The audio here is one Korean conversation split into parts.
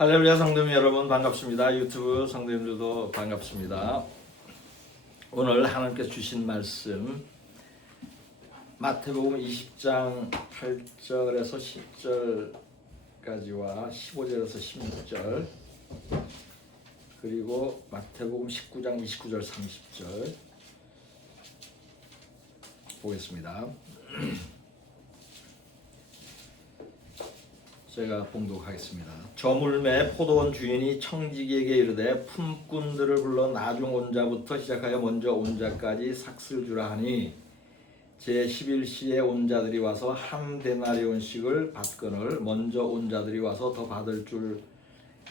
할렐루야 성도님 여러분 반갑습니다. 유튜브 성도님들도 반갑습니다. 오늘 하나님께서 주신 말씀 마태복음 20장 8절에서 10절까지와 15절에서 16절 그리고 마태복음 19장 29절 30절 보겠습니다. 제가 봉독하겠습니다. 저물매 포도원 주인이 청지기에게 이르되 품꾼들을 불러 나중 온 자부터 시작하여 먼저 온 자까지 삭슬 주라 하니 제 11시에 온 자들이 와서 한 데나리온씩을 받거늘 먼저 온 자들이 와서 더 받을 줄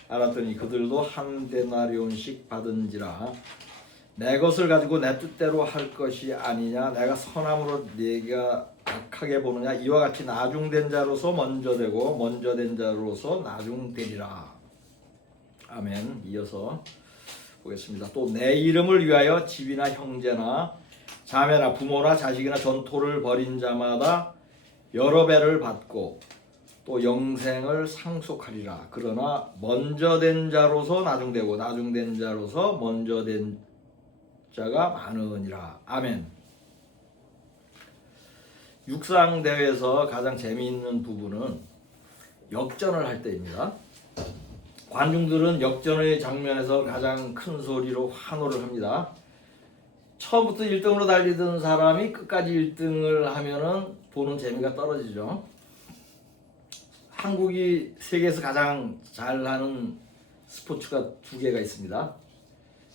알았더니 그들도 한 데나리온씩 받은지라. 내 것을 가지고 내 뜻대로 할 것이 아니냐, 내가 선함으로 네가 악하게 보느냐. 이와 같이 나중된 자로서 먼저 되고 먼저 된 자로서 나중되리라. 아멘. 이어서 보겠습니다. 또 내 이름을 위하여 집이나 형제나 자매나 부모나 자식이나 전토를 벌인 자마다 여러 배를 받고 또 영생을 상속하리라. 그러나 먼저 된 자로서 나중되고 나중된 자로서 먼저 된 자가 많으니라. 아멘. 육상 대회에서 가장 재미있는 부분은 역전을 할 때입니다. 관중들은 역전의 장면에서 가장 큰 소리로 환호를 합니다. 처음부터 1등으로 달리던 사람이 끝까지 1등을 하면은 보는 재미가 떨어지죠. 한국이 세계에서 가장 잘하는 스포츠가 두 개가 있습니다.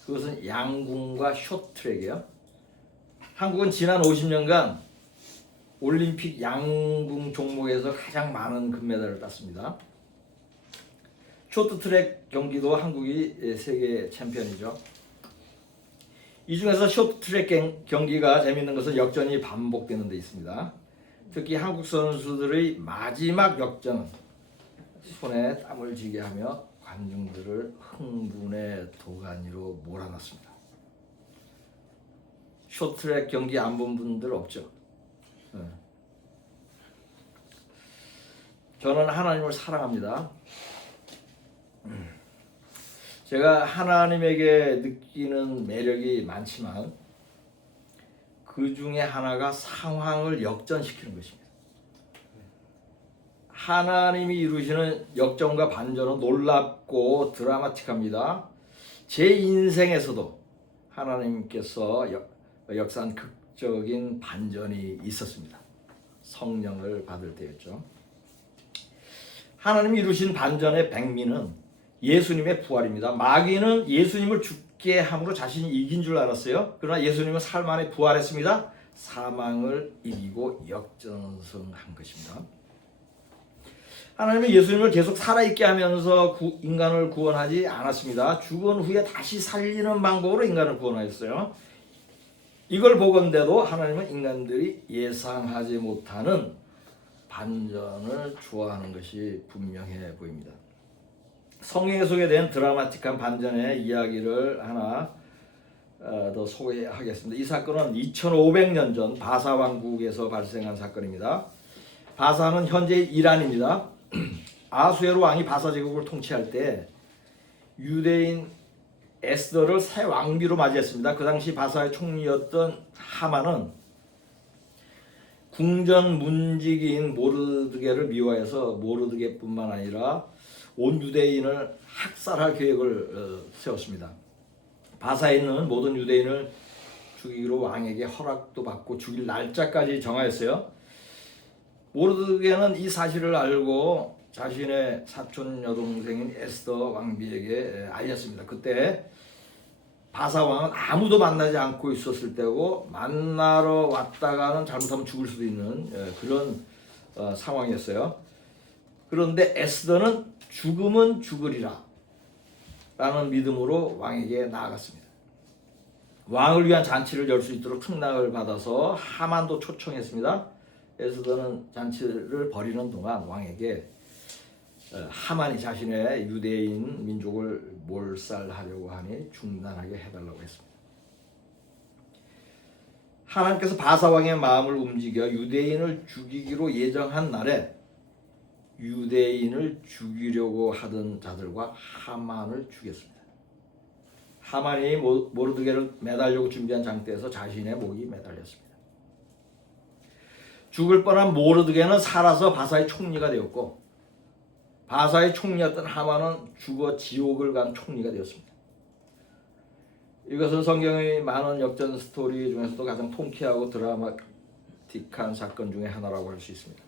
그것은 양궁과 숏트랙이에요. 한국은 지난 50년간 올림픽 양궁 종목에서 가장 많은 금메달을 땄습니다. 쇼트트랙 경기도 한국이 세계 챔피언이죠. 이 중에서 쇼트트랙 경기가 재미있는 것은 역전이 반복되는 데 있습니다. 특히 한국 선수들의 마지막 역전은 손에 땀을 쥐게 하며 관중들을 흥분의 도가니로 몰아넣습니다. 쇼트트랙 경기 안 본 분들 없죠? 저는 하나님을 사랑합니다. 제가 하나님에게 느끼는 매력이 많지만 그 중에 하나가 상황을 역전시키는 것입니다. 하나님이 이루시는 역전과 반전은 놀랍고 드라마틱합니다. 제 인생에서도 하나님께서 역사한 극적인 반전이 있었습니다. 성령을 받을 때였죠. 하나님이 이루신 반전의 백미는 예수님의 부활입니다. 마귀는 예수님을 죽게 함으로 자신이 이긴 줄 알았어요. 그러나 예수님은 사흘 만에 부활했습니다. 사망을 이기고 역전승한 것입니다. 하나님은 예수님을 계속 살아있게 하면서 인간을 구원하지 않았습니다. 죽은 후에 다시 살리는 방법으로 인간을 구원하였어요. 이걸 보건대도 하나님은 인간들이 예상하지 못하는 반전을 좋아하는 것이 분명해 보입니다. 성경에 소개된 드라마틱한 반전의 이야기를 하나 더 소개하겠습니다. 이 사건은 2500년 전 바사 왕국에서 발생한 사건입니다. 바사는 현재 이란입니다. 아수에로 왕이 바사 제국을 통치할 때 유대인 에스더를 새 왕비로 맞이했습니다. 그 당시 바사의 총리였던 하만은 궁전 문지기인 모르드게를 미워해서 모르드게뿐만 아니라 온 유대인을 학살할 계획을 세웠습니다. 바사에 있는 모든 유대인을 죽이기로 왕에게 허락도 받고 죽일 날짜까지 정하였어요. 모르드게는 이 사실을 알고 자신의 사촌 여동생인 에스더 왕비에게 알렸습니다. 그때 바사 왕은 아무도 만나지 않고 있었을 때고 만나러 왔다가는 잘못하면 죽을 수도 있는 그런 상황이었어요. 그런데 에스더는 죽으면 죽으리라 라는 믿음으로 왕에게 나아갔습니다. 왕을 위한 잔치를 열 수 있도록 특락을 받아서 하만도 초청했습니다. 에스더는 잔치를 벌이는 동안 왕에게 하만이 자신의 유대인 민족을 몰살하려고 하니 중단하게 해달라고 했습니다. 하나님께서 바사 왕의 마음을 움직여 유대인을 죽이기로 예정한 날에 유대인을 죽이려고 하던 자들과 하만을 죽였습니다. 하만이 모르드게를 매달려고 준비한 장대에서 자신의 목이 매달렸습니다. 죽을 뻔한 모르드게는 살아서 바사의 총리가 되었고 바사의 총리였던 하만은 죽어 지옥을 간 총리가 되었습니다. 이것은 성경의 많은 역전 스토리 중에서도 가장 통쾌하고 드라마틱한 사건 중에 하나라고 할 수 있습니다.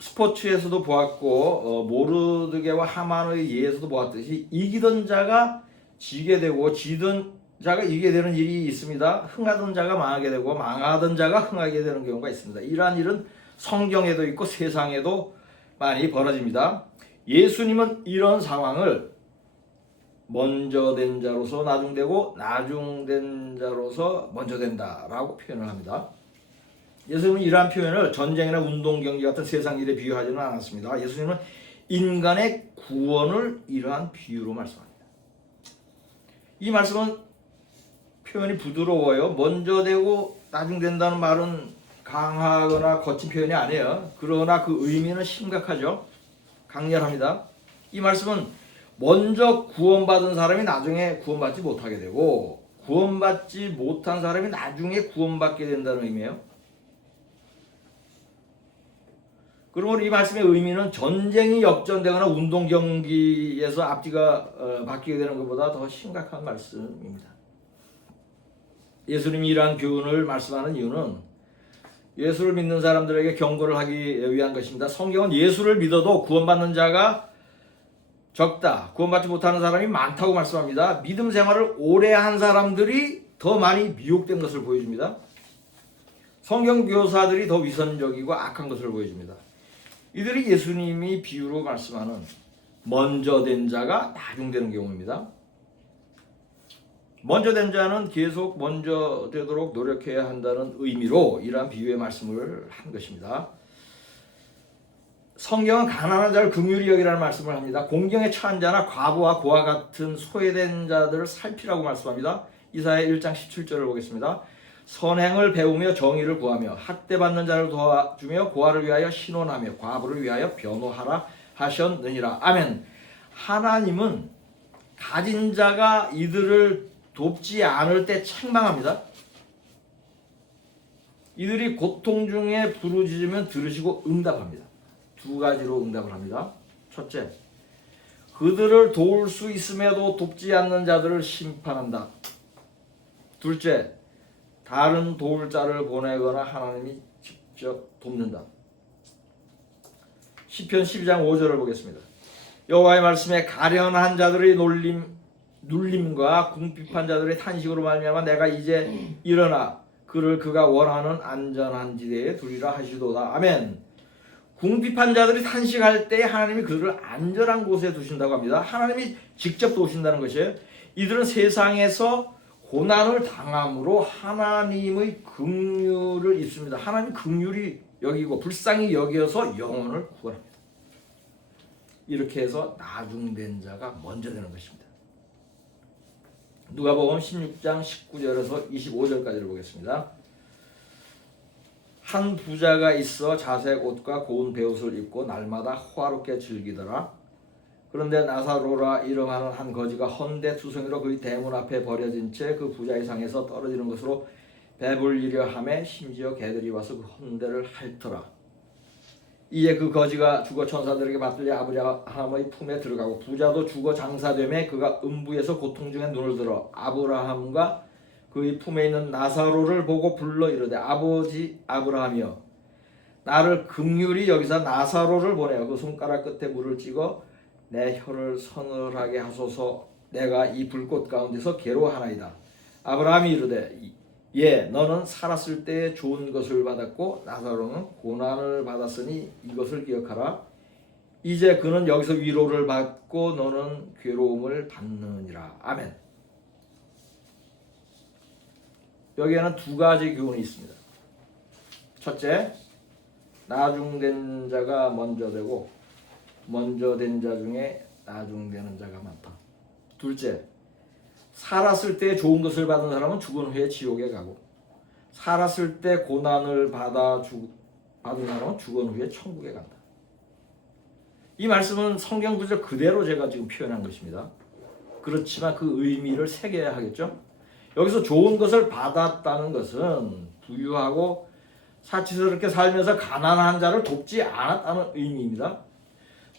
스포츠에서도 보았고 모르드게와 하만의 예에서도 보았듯이 이기던 자가 지게 되고 지던 자가 이기게 되는 일이 있습니다. 흥하던 자가 망하게 되고 망하던 자가 흥하게 되는 경우가 있습니다. 이러한 일은 성경에도 있고 세상에도 많이 벌어집니다. 예수님은 이런 상황을 먼저 된 자로서 나중되고 나중된 자로서 먼저 된다라고 표현을 합니다. 예수님은 이러한 표현을 전쟁이나 운동 경기 같은 세상 일에 비유하지는 않았습니다. 예수님은 인간의 구원을 이러한 비유로 말씀합니다. 이 말씀은 표현이 부드러워요. 먼저 되고 나중 된다는 말은 강하거나 거친 표현이 아니에요. 그러나 그 의미는 심각하죠. 강렬합니다. 이 말씀은 먼저 구원받은 사람이 나중에 구원받지 못하게 되고 구원받지 못한 사람이 나중에 구원받게 된다는 의미예요. 그러므로 이 말씀의 의미는 전쟁이 역전되거나 운동 경기에서 앞뒤가 바뀌게 되는 것보다 더 심각한 말씀입니다. 예수님이 이러한 교훈을 말씀하는 이유는 예수를 믿는 사람들에게 경고를 하기 위한 것입니다. 성경은 예수를 믿어도 구원받는 자가 적다, 구원받지 못하는 사람이 많다고 말씀합니다. 믿음 생활을 오래 한 사람들이 더 많이 미혹된 것을 보여줍니다. 성경 교사들이 더 위선적이고 악한 것을 보여줍니다. 이들이 예수님이 비유로 말씀하는 먼저 된 자가 나중 되는 경우입니다. 먼저 된 자는 계속 먼저 되도록 노력해야 한다는 의미로 이러한 비유의 말씀을 한 것입니다. 성경은 가난한 자를 긍휼히 여기라는 말씀을 합니다. 공경에 처한 자나 과부와 고아 같은 소외된 자들을 살피라고 말씀합니다. 이사야 1장 17절을 보겠습니다. 선행을 배우며 정의를 구하며 학대받는 자를 도와주며 고아를 위하여 신원하며 과부를 위하여 변호하라 하셨느니라. 아멘. 하나님은 가진 자가 이들을 돕지 않을 때 책망합니다. 이들이 고통 중에 부르짖으면 들으시고 응답합니다. 두 가지로 응답을 합니다. 첫째, 그들을 도울 수 있음에도 돕지 않는 자들을 심판한다. 둘째, 다른 도울 자를 보내거나 하나님이 직접 돕는다. 시편 12장 5절을 보겠습니다. 여호와의 말씀에 가련한 자들의 눌림과 궁핍한 자들의 탄식으로 말미암아 내가 이제 일어나 그를 그가 원하는 안전한 지대에 두리라 하시도다. 아멘. 궁핍한 자들이 탄식할 때 하나님이 그들을 안전한 곳에 두신다고 합니다. 하나님이 직접 도우신다는 것이에요. 이들은 세상에서 고난을 당함으로 하나님의 긍휼을 입습니다. 하나님 긍휼이 여기고 불쌍히 여겨서 영혼을 구원합니다. 이렇게 해서 나중된 자가 먼저 되는 것입니다. 누가복음 16장 19절에서 25절까지를 보겠습니다. 한 부자가 있어 자색 옷과 고운 베옷을 입고 날마다 호화롭게 즐기더라. 그런데 나사로라 이름하는 한 거지가 헌데 투성이로 그의 대문 앞에 버려진 채 그 부자의 상에서 떨어지는 것으로 배불리려 하매 심지어 개들이 와서 그 헌데를 핥더라. 이에 그 거지가 죽어 천사들에게 받들려 아브라함의 품에 들어가고 부자도 죽어 장사되매 그가 음부에서 고통 중에 눈을 들어 아브라함과 그의 품에 있는 나사로를 보고 불러 이르되 아버지 아브라함이여 나를 긍휼히 여기사 나사로를 보내어 그 손가락 끝에 물을 찍어 내 혀를 서늘하게 하소서 내가 이 불꽃 가운데서 괴로워하나이다. 아브라함이 이르되 예 너는 살았을 때 좋은 것을 받았고 나사로는 고난을 받았으니 이것을 기억하라. 이제 그는 여기서 위로를 받고 너는 괴로움을 받느니라. 아멘. 여기에는 두 가지 교훈이 있습니다. 첫째, 나중된 자가 먼저 되고 먼저 된 자 중에 나중되는 자가 많다. 둘째, 살았을 때 좋은 것을 받은 사람은 죽은 후에 지옥에 가고 살았을 때 고난을 받아 받은 사람은 죽은 후에 천국에 간다. 이 말씀은 성경 구절 그대로 제가 지금 표현한 것입니다. 그렇지만 그 의미를 새겨야 하겠죠. 여기서 좋은 것을 받았다는 것은 부유하고 사치스럽게 살면서 가난한 자를 돕지 않았다는 의미입니다.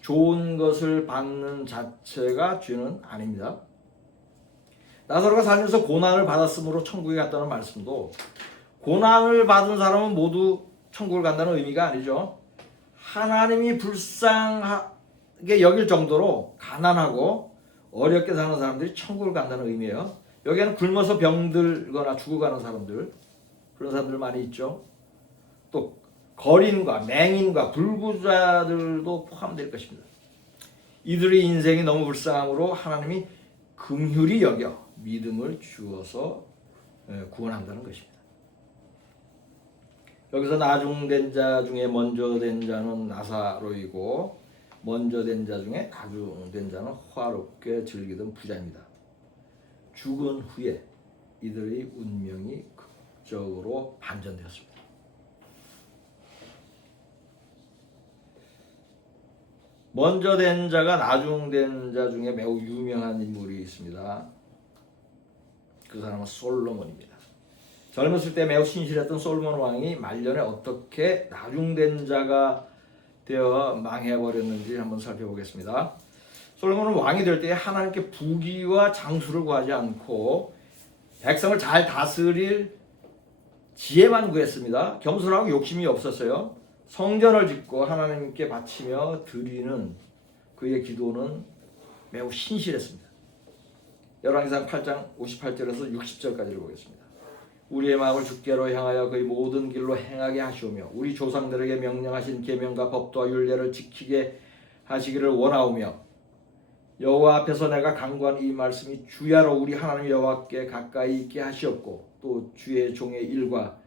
좋은 것을 받는 자체가 죄는 아닙니다. 나사로가 살면서 고난을 받았으므로 천국에 갔다는 말씀도 고난을 받은 사람은 모두 천국을 간다는 의미가 아니죠. 하나님이 불쌍하게 여길 정도로 가난하고 어렵게 사는 사람들이 천국을 간다는 의미예요. 여기에는 굶어서 병들거나 죽어가는 사람들, 그런 사람들 많이 있죠. 또 거린과 맹인과 불구자들도 포함될 것입니다. 이들의 인생이 너무 불쌍함으로 하나님이 긍휼히 여겨 믿음을 주어서 구원한다는 것입니다. 여기서 나중된 자 중에 먼저 된 자는 나사로이고 먼저 된 자 중에 나중된 자는 화롭게 즐기던 부자입니다. 죽은 후에 이들의 운명이 극적으로 반전되었습니다. 먼저 된 자가 나중된 자 중에 매우 유명한 인물이 있습니다. 그 사람은 솔로몬입니다. 젊었을 때 매우 신실했던 솔로몬 왕이 말년에 어떻게 나중된 자가 되어 망해버렸는지 한번 살펴보겠습니다. 솔로몬은 왕이 될 때 하나님께 부귀와 장수를 구하지 않고 백성을 잘 다스릴 지혜만 구했습니다. 겸손하고 욕심이 없었어요. 성전을 짓고 하나님께 바치며 드리는 그의 기도는 매우 신실했습니다. 열왕기상 8장 58절에서 60절까지를 보겠습니다. 우리의 마음을 주께로 향하여 그의 모든 길로 행하게 하시오며 우리 조상들에게 명령하신 계명과 법도와 율례를 지키게 하시기를 원하오며 여호와 앞에서 내가 간구한 이 말씀이 주야로 우리 하나님 여호와께 가까이 있게 하시옵고 또 주의 종의 일과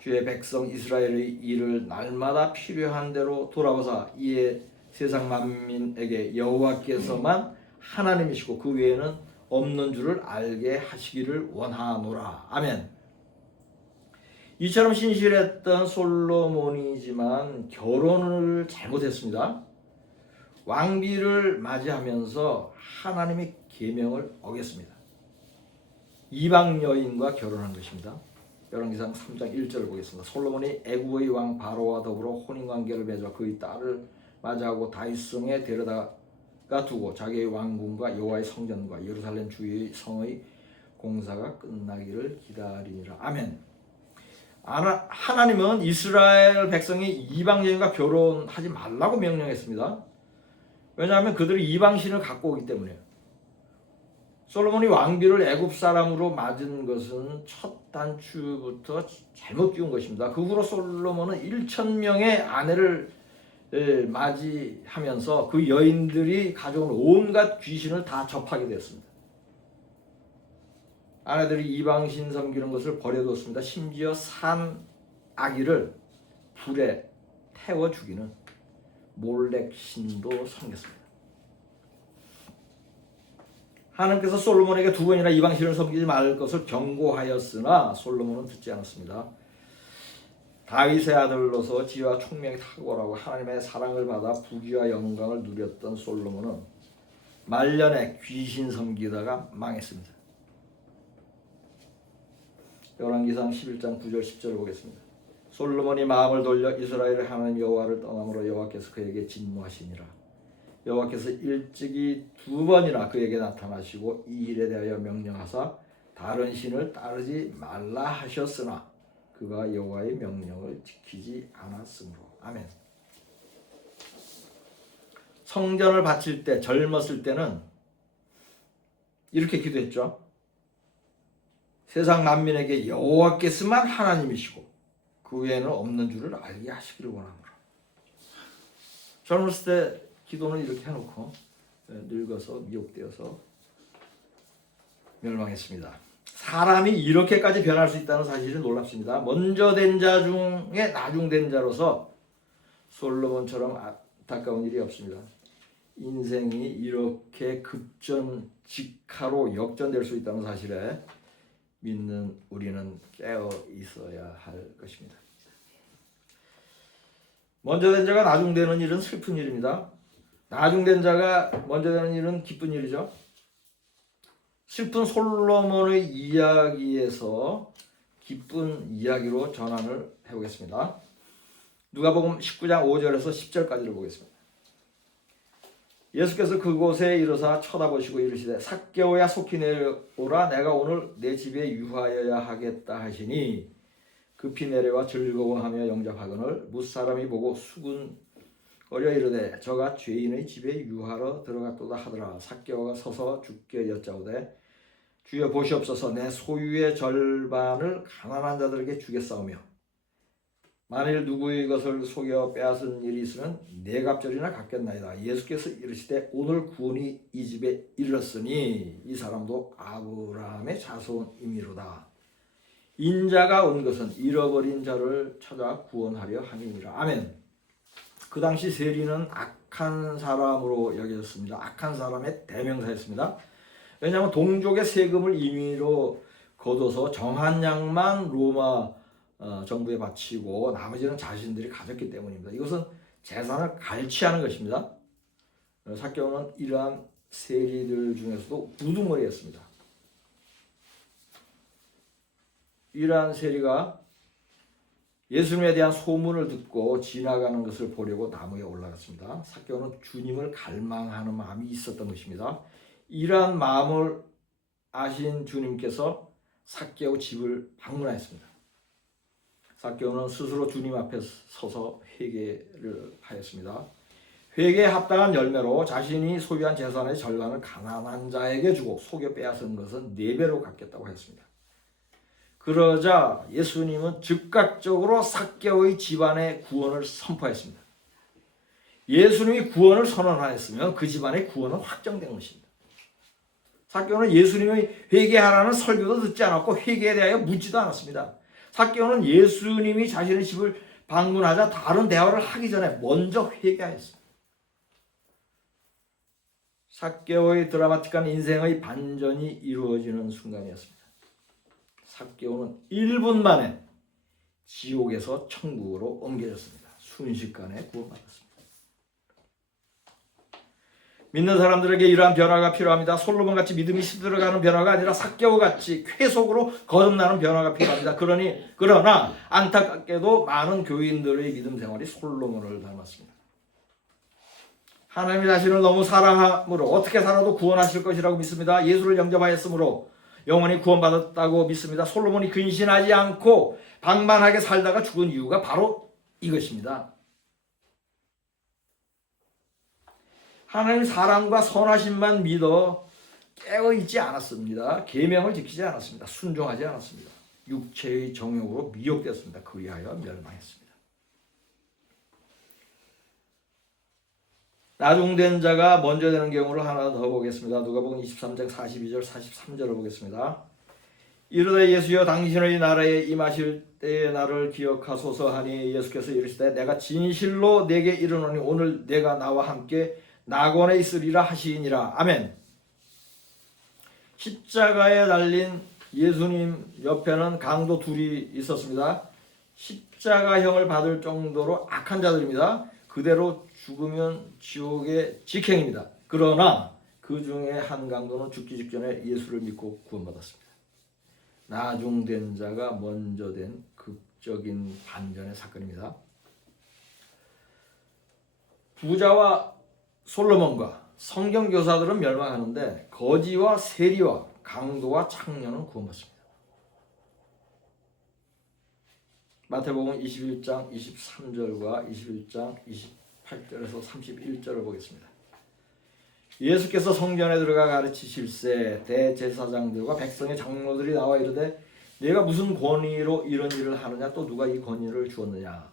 주의 백성 이스라엘의 일을 날마다 필요한 대로 돌아보사 이에 세상 만민에게 여호와께서만 하나님이시고 그 외에는 없는 줄을 알게 하시기를 원하노라. 아멘. 이처럼 신실했던 솔로몬이지만 결혼을 잘못했습니다. 왕비를 맞이하면서 하나님의 계명을 어겼습니다. 이방 여인과 결혼한 것입니다. 열왕기상 3장 1절을 보겠습니다. 솔로몬이 애굽의 왕 바로와 더불어 혼인관계를 맺어 그의 딸을 맞이하고 다윗성에 데려다가 두고 자기의 왕궁과 여호와의 성전과 예루살렘 주의 성의 공사가 끝나기를 기다리니라. 아멘. 하나님은 이스라엘 백성이 이방 여인과 결혼하지 말라고 명령했습니다. 왜냐하면 그들이 이방신을 갖고 오기 때문에요. 솔로몬이 왕비를 애굽 사람으로 맞은 것은 첫 단추부터 잘못 끼운 것입니다. 그 후로 솔로몬은 1,000명의 아내를 맞이하면서 그 여인들이 가져온 온갖 귀신을 다 접하게 되었습니다. 아내들이 이방신 섬기는 것을 버려뒀습니다. 심지어 산 아기를 불에 태워 죽이는 몰렉신도 섬겼습니다. 하나님께서 솔로몬에게 두 번이나 이방신을 섬기지 말 것을 경고하였으나 솔로몬은 듣지 않았습니다. 다윗의 아들로서 지혜와 총명이 탁월하고 하나님의 사랑을 받아 부귀와 영광을 누렸던 솔로몬은 말년에 귀신 섬기다가 망했습니다. 열왕기상 11장 9절 10절을 보겠습니다. 솔로몬이 마음을 돌려 이스라엘의 하나님 여호와를 떠남으로 여호와께서 그에게 진노하시니라. 여호와께서 일찍이 두 번이나 그에게 나타나시고 이 일에 대하여 명령하사 다른 신을 따르지 말라 하셨으나 그가 여호와의 명령을 지키지 않았으므로. 아멘. 성전을 바칠 때 젊었을 때는 이렇게 기도했죠. 세상 만민에게 여호와께서만 하나님이시고 그 외에는 없는 줄을 알게 하시기를 원하노라. 젊었을 때 기도는 이렇게 해놓고 늙어서 미혹되어서 멸망했습니다. 사람이 이렇게까지 변할 수 있다는 사실이 놀랍습니다. 먼저 된 자 중에 나중된 자로서 솔로몬처럼 안타까운 일이 없습니다. 인생이 이렇게 급전직하로 역전될 수 있다는 사실에 믿는 우리는 깨어 있어야 할 것입니다. 먼저 된 자가 나중되는 일은 슬픈 일입니다. 나중된 자가 먼저 되는 일은 기쁜 일이죠. 슬픈 솔로몬의 이야기에서 기쁜 이야기로 전환을 해보겠습니다. 누가복음 19장 5절에서 10절까지를 보겠습니다. 예수께서 그곳에 이르사 쳐다보시고 이르시되 삭개오야 속히 내려오라 내가 오늘 내 집에 유하여야 하겠다 하시니 급히 내려와 즐거워하며 영접하거늘 뭇사람이 보고 수군거려 이르되 저가 죄인의 집에 유하러 들어갔도다 하더라. 삭개오가 서서 주께 여짜오되 주여 보시옵소서 내 소유의 절반을 가난한 자들에게 주겠사오며 만일 누구의 것을 속여 빼앗은 일이 있으면 네 갑절이나 갚겠나이다. 예수께서 이르시되 오늘 구원이 이 집에 이르렀으니 이 사람도 아브라함의 자손이미로다. 인자가 온 것은 잃어버린 자를 찾아 구원하려 함이니라. 아멘. 그 당시 세리는 악한 사람으로 여겨졌습니다. 악한 사람의 대명사였습니다. 왜냐하면 동족의 세금을 임의로 거둬서 정한 양만 로마 정부에 바치고 나머지는 자신들이 가졌기 때문입니다. 이것은 재산을 갈취하는 것입니다. 삭개오는 이러한 세리들 중에서도 우두머리였습니다. 이러한 세리가 예수님에 대한 소문을 듣고 지나가는 것을 보려고 나무에 올라갔습니다. 삭개오는 주님을 갈망하는 마음이 있었던 것입니다. 이러한 마음을 아신 주님께서 삭개오 집을 방문하였습니다. 삭개오는 스스로 주님 앞에 서서 회개를 하였습니다. 회개에 합당한 열매로 자신이 소유한 재산의 절반을 가난한 자에게 주고 속여 빼앗은 것은 4배로 갚겠다고 했습니다. 그러자 예수님은 즉각적으로 삭개오의 집안의 구원을 선포했습니다. 예수님이 구원을 선언하였으면 그 집안의 구원은 확정된 것입니다. 삭개오는 예수님이 회개하라는 설교도 듣지 않았고 회개에 대하여 묻지도 않았습니다. 삭개오는 예수님이 자신의 집을 방문하자 다른 대화를 하기 전에 먼저 회개하였습니다. 삭개오의 드라마틱한 인생의 반전이 이루어지는 순간이었습니다. 삭개오는 1분 만에 지옥에서 천국으로 옮겨졌습니다. 순식간에 구원받았습니다. 믿는 사람들에게 이러한 변화가 필요합니다. 솔로몬같이 믿음이 시들어가는 변화가 아니라 삭개오같이 쾌속으로 거듭나는 변화가 필요합니다. 그러나 안타깝게도 많은 교인들의 믿음 생활이 솔로몬을 닮았습니다. 하나님이 자신을 너무 사랑함으로 어떻게 살아도 구원하실 것이라고 믿습니다. 예수를 영접하였으므로 영원히 구원받았다고 믿습니다. 솔로몬이 근신하지 않고 방만하게 살다가 죽은 이유가 바로 이것입니다. 하나님 사랑과 선하심만 믿어 깨어있지 않았습니다. 계명을 지키지 않았습니다. 순종하지 않았습니다. 육체의 정욕으로 미혹되었습니다. 그리하여 멸망했습니다. 나중된 자가 먼저 되는 경우를 하나 더 보겠습니다. 누가복음 23장 42절 43절을 보겠습니다. 이르되 예수여 당신의 나라에 임하실 때에 나를 기억하소서 하니 예수께서 이르시되 내가 진실로 내게 이르노니 오늘 내가 나와 함께 낙원에 있으리라 하시니라. 아멘. 십자가에 달린 예수님 옆에는 강도 둘이 있었습니다. 십자가형을 받을 정도로 악한 자들입니다. 그대로 죽으면 지옥의 직행입니다. 그러나 그 중에 한 강도는 죽기 직전에 예수를 믿고 구원받았습니다. 나중된 자가 먼저 된 극적인 반전의 사건입니다. 부자와 솔로몬과 성경 교사들은 멸망하는데 거지와 세리와 강도와 창녀는 구원받습니다. 마태복음 21장 23절과 21장 28절에서 31절을 보겠습니다. 예수께서 성전에 들어가 가르치실세 대제사장들과 백성의 장로들이 나와 이르되 네가 무슨 권위로 이런 일을 하느냐 또 누가 이 권위를 주었느냐.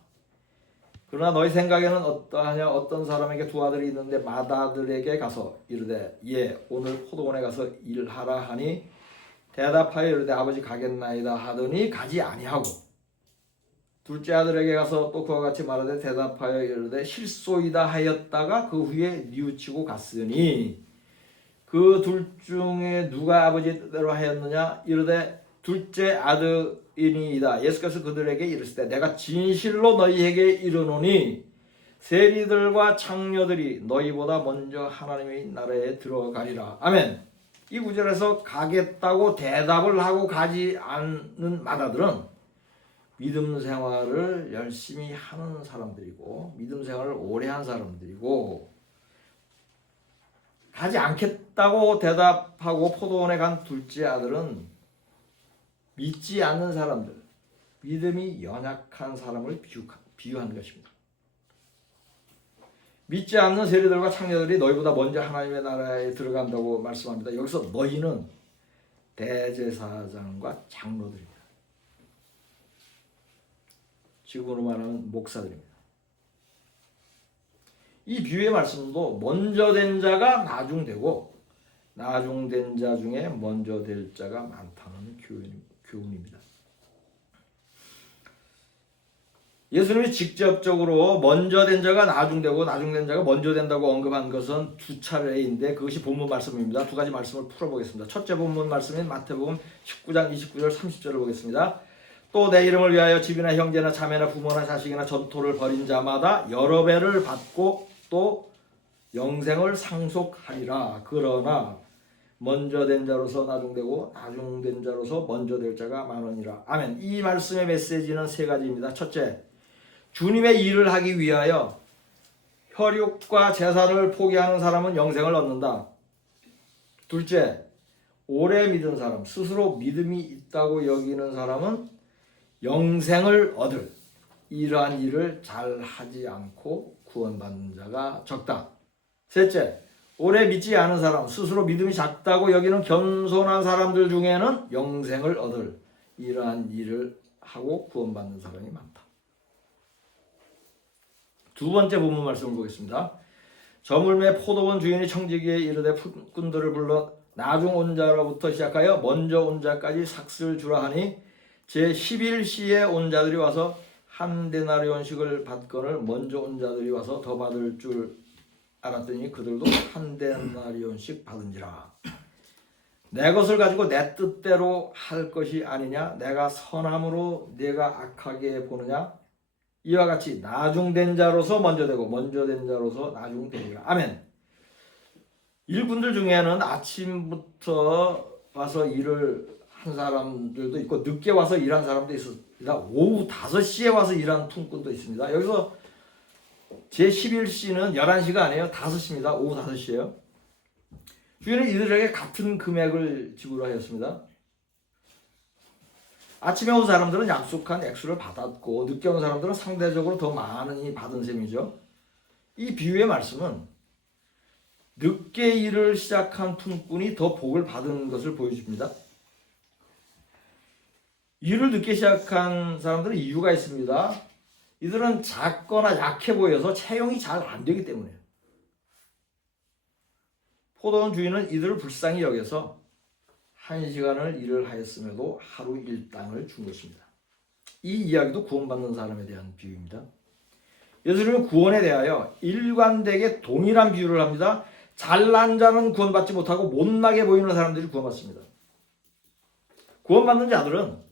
그러나 너희 생각에는 어떠하냐. 어떤 사람에게 두 아들이 있는데 맏아들에게 가서 이르되 예 오늘 포도원에 가서 일하라 하니 대답하여 이르되 아버지 가겠나이다 하더니 가지 아니하고 둘째 아들에게 가서 또 그와 같이 말하되 대답하여 이르되 실소이다 하였다가 그 후에 뉘우치고 갔으니 그 둘 중에 누가 아버지 뜻대로 하였느냐. 이르되 둘째 아들이니이다. 예수께서 그들에게 이르시되 내가 진실로 너희에게 이르노니 세리들과 창녀들이 너희보다 먼저 하나님의 나라에 들어가리라. 아멘. 이 구절에서 가겠다고 대답을 하고 가지 않는 마다들은 믿음 생활을 열심히 하는 사람들이고 믿음 생활을 오래 한 사람들이고, 가지 않겠다고 대답하고 포도원에 간 둘째 아들은 믿지 않는 사람들, 믿음이 연약한 사람을 비유한 것입니다. 믿지 않는 세리들과 창녀들이 너희보다 먼저 하나님의 나라에 들어간다고 말씀합니다. 여기서 너희는 대제사장과 장로들입니다. 지금으로 말하는 목사들입니다. 이 비유의 말씀도 먼저 된 자가 나중되고 나중된 자 중에 먼저 될 자가 많다는 교훈입니다. 예수님이 직접적으로 먼저 된 자가 나중되고 나중된 자가 먼저 된다고 언급한 것은 두 차례인데 그것이 본문 말씀입니다. 두 가지 말씀을 풀어보겠습니다. 첫째 본문 말씀인 마태복음 19장 29절 30절을 보겠습니다. 또 내 이름을 위하여 집이나 형제나 자매나 부모나 자식이나 전토를 벌인 자마다 여러 배를 받고 또 영생을 상속하리라. 그러나 먼저 된 자로서 나중되고 나중된 자로서 먼저 될 자가 많으니라. 아멘. 이 말씀의 메시지는 세 가지입니다. 첫째, 주님의 일을 하기 위하여 혈육과 재산을 포기하는 사람은 영생을 얻는다. 둘째, 오래 믿은 사람, 스스로 믿음이 있다고 여기는 사람은 영생을 얻을, 이러한 일을 잘 하지 않고 구원받는 자가 적다. 셋째, 오래 믿지 않은 사람, 스스로 믿음이 작다고 여기는 겸손한 사람들 중에는 영생을 얻을, 이러한 일을 하고 구원받는 사람이 많다. 두 번째 본문 말씀을 보겠습니다. 저물매 포도원 주인이 청지기에 이르되 품꾼들을 불러 나중 온 자로부터 시작하여 먼저 온 자까지 삭슬 주라 하니 제11시에 온 자들이 와서 한 데나리온씩을 받거늘 먼저 온 자들이 와서 더 받을 줄 알았더니 그들도 한 데나리온씩 받은지라. 내 것을 가지고 내 뜻대로 할 것이 아니냐? 내가 선함으로 네가 악하게 보느냐? 이와 같이 나중된 자로서 먼저 되고 먼저 된 자로서 나중되리라. 아멘. 일꾼들 중에는 아침부터 와서 일을 한 사람들도 있고 늦게 와서 일한 사람도 있습니다. 오후 5시에 와서 일한 품꾼도 있습니다. 여기서 제11시는 11시가 아니에요. 5시입니다. 오후 5시예요. 주인은 이들에게 같은 금액을 지불하였습니다. 아침에 온 사람들은 약속한 액수를 받았고 늦게 온 사람들은 상대적으로 더 많이 받은 셈이죠. 이 비유의 말씀은 늦게 일을 시작한 품꾼이 더 복을 받은 것을 보여줍니다. 일을 늦게 시작한 사람들은 이유가 있습니다. 이들은 작거나 약해 보여서 채용이 잘 안 되기 때문에요. 포도원 주인은 이들을 불쌍히 여겨서 1시간을 일을 하였음에도 하루 일당을 준 것입니다. 이 이야기도 구원받는 사람에 대한 비유입니다. 예수님은 구원에 대하여 일관되게 동일한 비유를 합니다. 잘난 자는 구원받지 못하고 못나게 보이는 사람들이 구원받습니다. 구원받는 자들은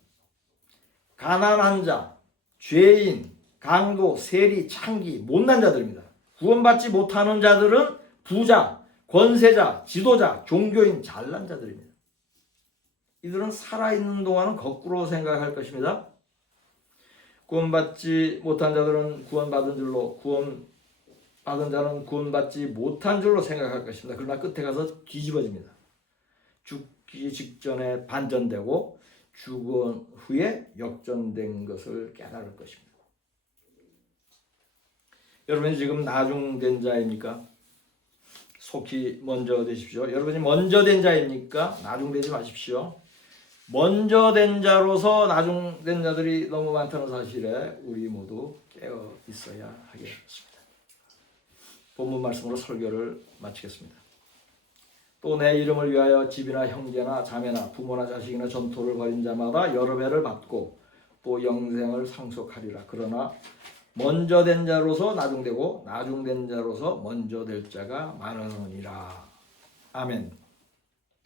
가난한 자, 죄인, 강도, 세리, 창기, 못난 자들입니다. 구원받지 못하는 자들은 부자, 권세자, 지도자, 종교인, 잘난 자들입니다. 이들은 살아있는 동안은 거꾸로 생각할 것입니다. 구원받지 못한 자들은 구원받은 줄로, 구원받은 자는 구원받지 못한 줄로 생각할 것입니다. 그러나 끝에 가서 뒤집어집니다. 죽기 직전에 반전되고 죽은 후에 역전된 것을 깨달을 것입니다. 여러분이 지금 나중된 자입니까? 속히 먼저 되십시오. 여러분이 먼저 된 자입니까? 나중되지 마십시오. 먼저 된 자로서 나중된 자들이 너무 많다는 사실에 우리 모두 깨어 있어야 하겠습니다. 본문 말씀으로 설교를 마치겠습니다. 또 내 이름을 위하여 집이나 형제나 자매나 부모나 자식이나 전토를 벌인 자마다 여러 배를 받고 또 영생을 상속하리라. 그러나 먼저 된 자로서 나중되고 나중된 자로서 먼저 될 자가 많으니라. 아멘.